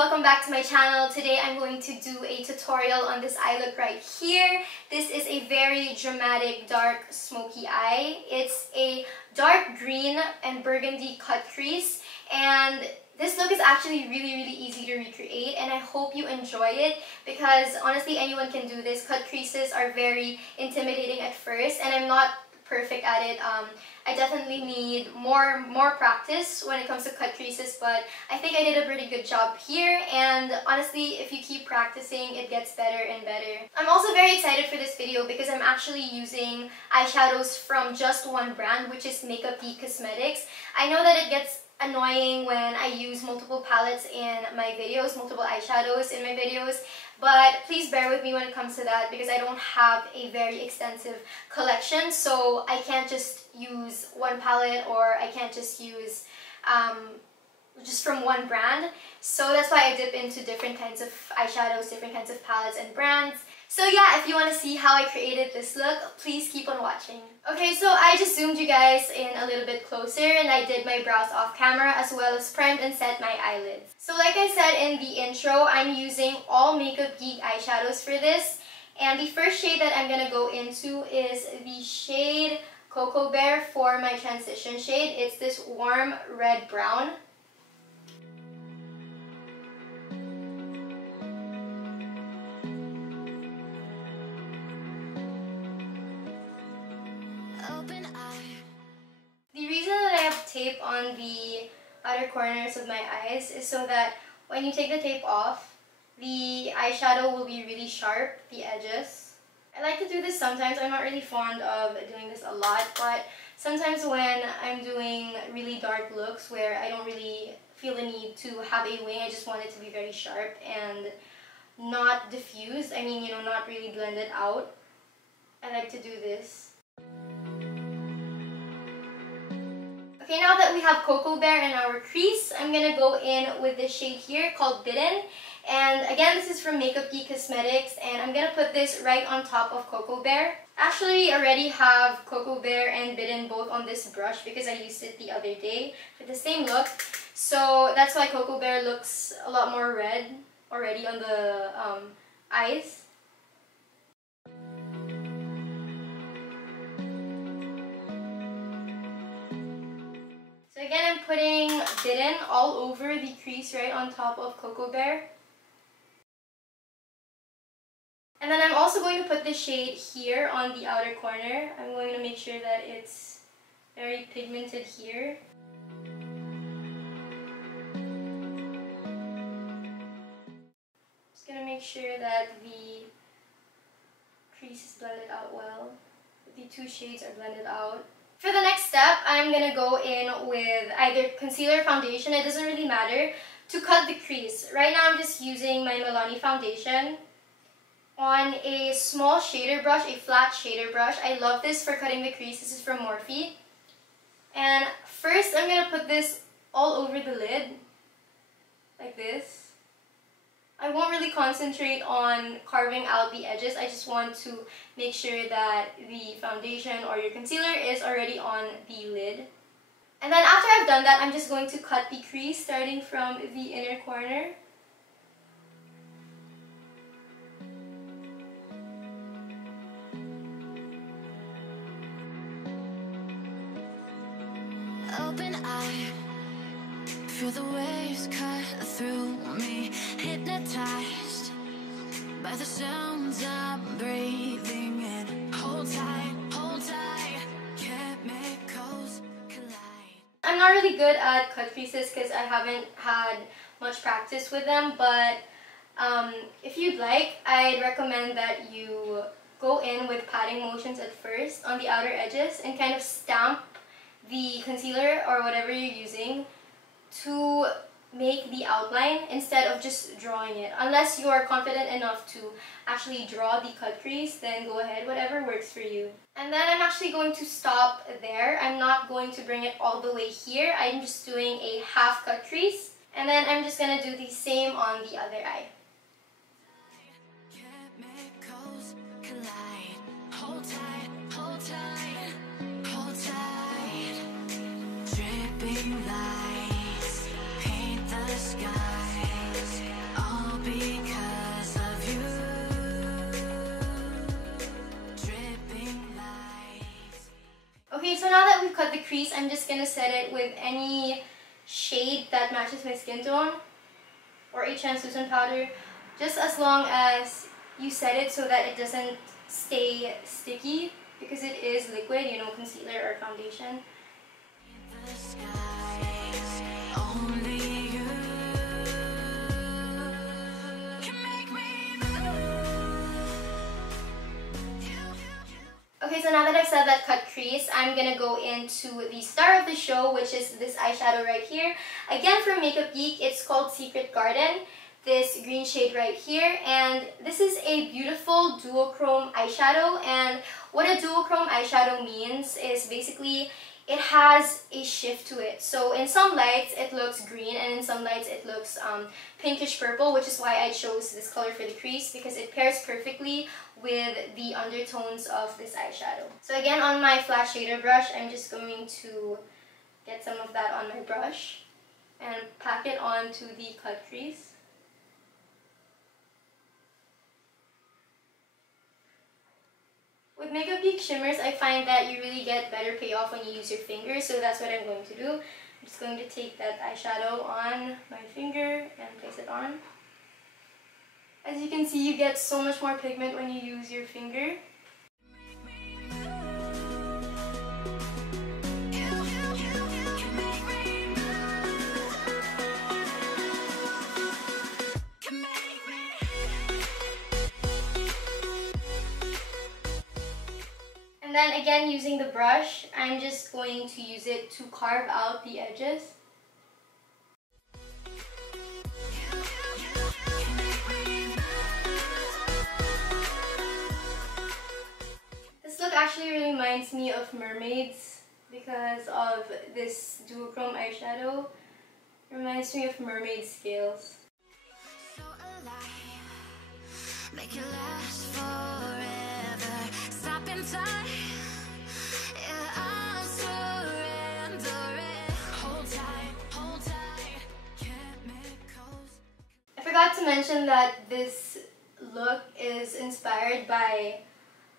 welcome back to my channel. Today I'm going to do a tutorial on this eye look right here. This is a very dramatic dark smoky eye. It's a dark green and burgundy cut crease, and this look is actually really easy to recreate, and I hope you enjoy it because honestly anyone can do this. Cut creases are very intimidating at first and I'm not perfect at it. I definitely need more practice when it comes to cut creases, but I think I did a pretty good job here, and honestly if you keep practicing it gets better and better. I'm also very excited for this video because I'm actually using eyeshadows from just one brand, which is Makeup Geek Cosmetics. I know that it gets annoying when I use multiple palettes in my videos, multiple eyeshadows in my videos, but please bear with me when it comes to that because I don't have a very extensive collection, so I can't just use one palette or I can't just use just from one brand. So that's why I dip into different kinds of eyeshadows, different kinds of palettes and brands. So yeah, if you want to see how I created this look, please keep on watching. Okay, so I just zoomed you guys in a little bit closer and I did my brows off camera as well as primed and set my eyelids. So like I said in the intro, I'm using all Makeup Geek eyeshadows for this. And the first shade that I'm going to go into is the shade Cocoa Bear for my transition shade. It's this warm red brown. The reason that I have tape on the outer corners of my eyes is so that when you take the tape off, the eyeshadow will be really sharp, the edges. I like to do this sometimes. I'm not really fond of doing this a lot, but sometimes when I'm doing really dark looks where I don't really feel the need to have a wing, I just want it to be very sharp and not diffused. I mean, you know, not really blended out. I like to do this. Okay, now that we have Cocoa Bear in our crease, I'm going to go in with this shade here called Bitten. And again, this is from Makeup Geek Cosmetics, and I'm going to put this right on top of Cocoa Bear. Actually, I already have Cocoa Bear and Bitten both on this brush because I used it the other day for the same look. So that's why Cocoa Bear looks a lot more red already on the eyes. Again, I'm putting Bitten all over the crease right on top of Cocoa Bear. And then I'm also going to put the shade here on the outer corner. I'm going to make sure that it's very pigmented here. Just going to make sure that the crease is blended out well. The two shades are blended out. For the next step, I'm going to go in with either concealer or foundation, it doesn't really matter, to cut the crease. Right now I'm just using my Milani foundation on a small shader brush, a flat shader brush. I love this for cutting the crease. This is from Morphe. And first I'm going to put this all over the lid, like this. I won't really concentrate on carving out the edges. I just want to make sure that the foundation or your concealer is already on the lid. And then after I've done that, I'm just going to cut the crease starting from the inner corner. Open eye, feel the waves cut through me, hypnotized by the sounds I'm breathing in. Hold tight, chemicals collide. I'm not really good at cut creases because I haven't had much practice with them, but if you'd like, I'd recommend that you go in with patting motions at first on the outer edges and kind of stamp the concealer or whatever you're using to make the outline instead of just drawing it. Unless you are confident enough to actually draw the cut crease, then go ahead, whatever works for you. And then I'm actually going to stop there. I'm not going to bring it all the way here. I'm just doing a half cut crease. And then I'm just going to do the same on the other eye. Chemicals collide. Hold tight, hold tight, hold tight. Dripping lights paint the skies. crease, I'm just gonna set it with any shade that matches my skin tone or a translucent powder, just as long as you set it so that it doesn't stay sticky, because it is liquid, you know, concealer or foundation. The skies, only you can make me move. Okay, so now that I've said that cut crease, I'm gonna go into the star of the show, which is this eyeshadow right here. Again, from Makeup Geek, it's called Secret Garden. This green shade right here, and this is a beautiful duochrome eyeshadow. And what a duochrome eyeshadow means is basically it has a shift to it. So in some lights it looks green, and in some lights it looks pinkish purple, which is why I chose this color for the crease, because it pairs perfectly with the undertones of this eyeshadow. So again, on my flat shader brush, I'm just going to get some of that on my brush and pack it onto the cut crease. With Makeup Geek shimmers, I find that you really get better payoff when you use your finger, so that's what I'm going to do. I'm just going to take that eyeshadow on my finger and place it on. As you can see, you get so much more pigment when you use your finger. And then again, using the brush, I'm just going to use it to carve out the edges. This look actually really reminds me of mermaids because of this duochrome eyeshadow. It reminds me of mermaid scales. So alive, make it last forever. Stop in time. Yeah, I'm surrendering. Hold tight, hold tight. Chemicals. I forgot to mention that this look is inspired by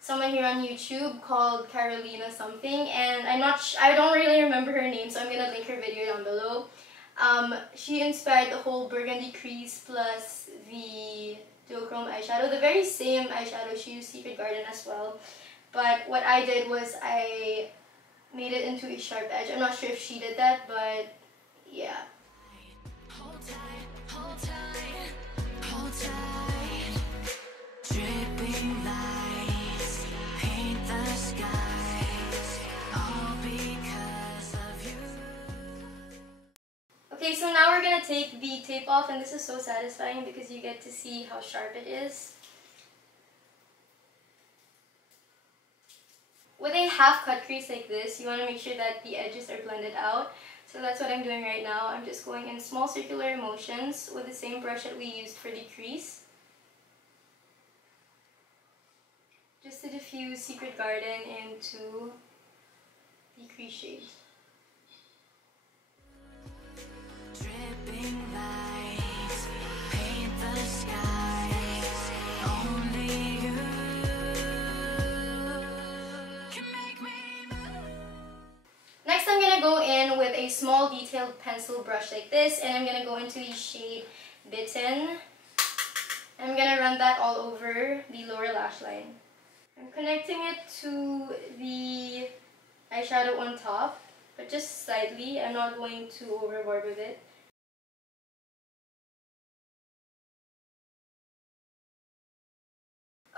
someone here on YouTube called Karolina something, and I don't really remember her name, so I'm gonna link her video down below. She inspired the whole Burgundy crease plus the duochrome eyeshadow, the very same eyeshadow. She used Secret Garden as well, but what I did was I made it into a sharp edge. I'm not sure if she did that, but yeah. Hold tight, hold tight, hold tight. Dripping lights paint the skies, all because of you. Okay, so now we're gonna take the tape off, and this is so satisfying because you get to see how sharp it is. With a half cut crease like this, you want to make sure that the edges are blended out. So that's what I'm doing right now. I'm just going in small circular motions with the same brush that we used for the crease, just to diffuse Secret Garden into the crease shades. Dripping lights paint the skies, only you can make me move. Next, I'm going to go in with a small detailed pencil brush like this, and I'm going to go into the shade Bitten. I'm going to run that all over the lower lash line. I'm connecting it to the eyeshadow on top, but just slightly. I'm not going too overboard with it.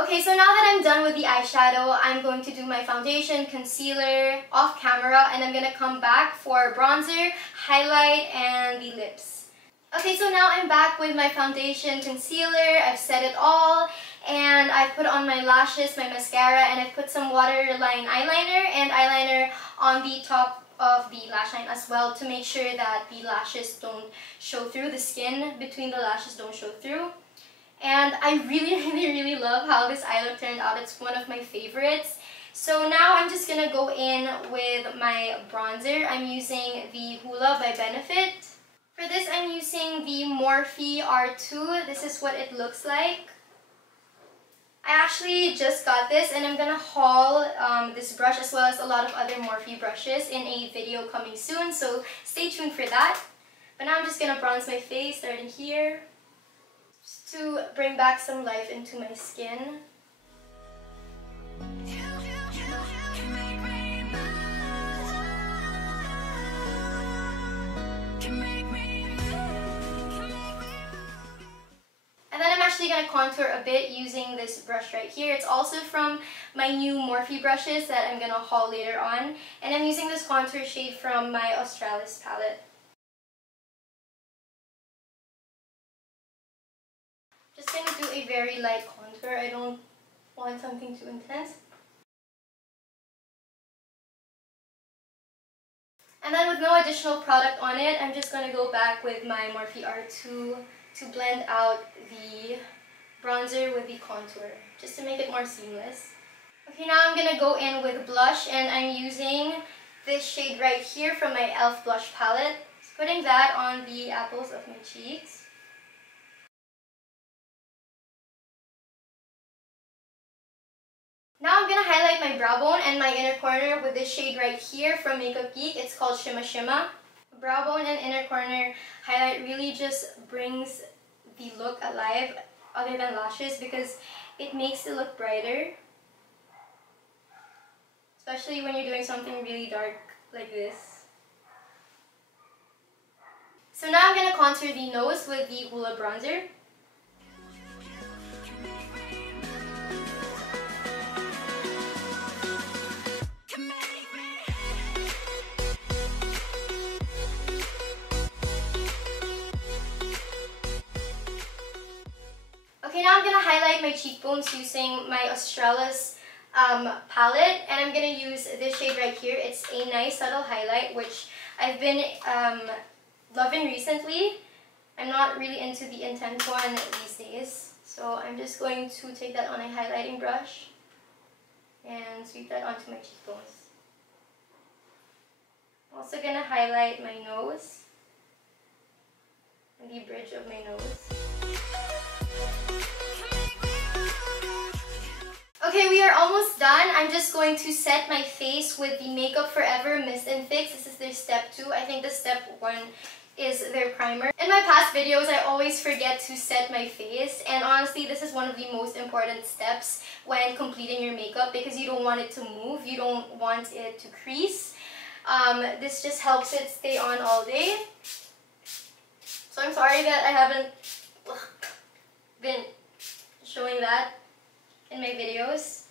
Okay, so now that I'm done with the eyeshadow, I'm going to do my foundation, concealer off camera, and I'm going to come back for bronzer, highlight, and the lips. Okay, so now I'm back with my foundation, concealer. I've set it all, and I've put on my lashes, my mascara, and I've put some waterline eyeliner and eyeliner on the top of the lash line as well to make sure that the lashes don't show through, the skin between the lashes don't show through. And I really love how this eye look turned out. It's one of my favorites. So now I'm just gonna go in with my bronzer. I'm using the Hoola by Benefit. For this, I'm using the Morphe R2. This is what it looks like. I actually just got this and I'm gonna haul this brush as well as a lot of other Morphe brushes in a video coming soon, so stay tuned for that. But now I'm just gonna bronze my face starting here, just to bring back some life into my skin. And then I'm actually going to contour a bit using this brush right here. It's also from my new Morphe brushes that I'm going to haul later on. And I'm using this contour shade from my Australis palette. Just going to do a very light contour. I don't want something too intense. And then with no additional product on it, I'm just going to go back with my Morphe R2 to blend out the bronzer with the contour, just to make it more seamless. Okay, now I'm going to go in with blush, and I'm using this shade right here from my e.l.f. blush palette. Just putting that on the apples of my cheeks. Now I'm going to highlight my brow bone and my inner corner with this shade right here from Makeup Geek. It's called Shimma Shimma. Brow bone and inner corner highlight really just brings the look alive other than lashes because it makes it look brighter. Especially when you're doing something really dark like this. So now I'm going to contour the nose with the Hoola bronzer. Okay, now I'm going to highlight my cheekbones using my Australis palette, and I'm going to use this shade right here. It's a nice subtle highlight which I've been loving recently. I'm not really into the intense one these days, so I'm just going to take that on a highlighting brush and sweep that onto my cheekbones. I'm also going to highlight my nose and the bridge of my nose. Okay, we are almost done. I'm just going to set my face with the Makeup Forever Mist and Fix. This is their step 2. I think the step 1 is their primer. In my past videos, I always forget to set my face, and honestly, this is one of the most important steps when completing your makeup because you don't want it to move, you don't want it to crease. This just helps it stay on all day. So I'm sorry that I haven't been showing that in my videos.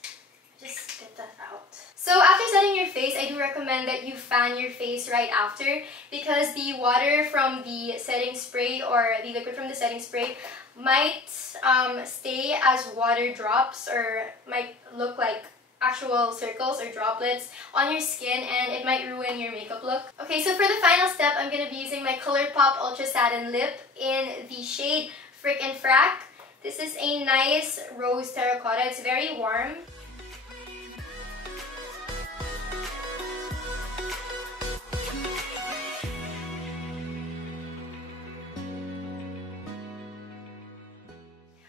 Just get that out. So after setting your face, I do recommend that you fan your face right after because the water from the setting spray or the liquid from the setting spray might stay as water drops or might look like actual circles or droplets on your skin, and it might ruin your makeup look. Okay, so for the final step, I'm going to be using my Colourpop Ultra Satin Lip in the shade Frick and Frack. This is a nice rose terracotta. It's very warm.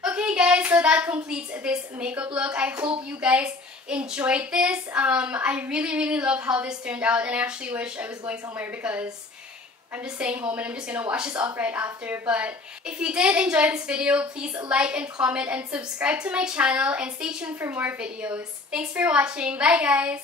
Okay guys, so that completes this makeup look. I hope you guys enjoyed this. I really love how this turned out, and I actually wish I was going somewhere because I'm just staying home and I'm just gonna wash this off right after. But if you did enjoy this video, please like and comment and subscribe to my channel and stay tuned for more videos. Thanks for watching. Bye guys!